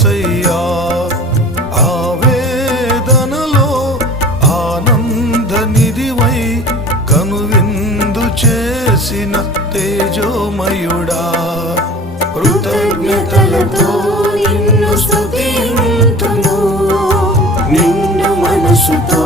యేసయ్యా. ఆవేదనలో ఆనంద నిధివై కనువిందు చేసిన తేజోమయుడా, కృతజ్ఞతలతో నిన్ను స్తుతింతును, నిండు మనసుతో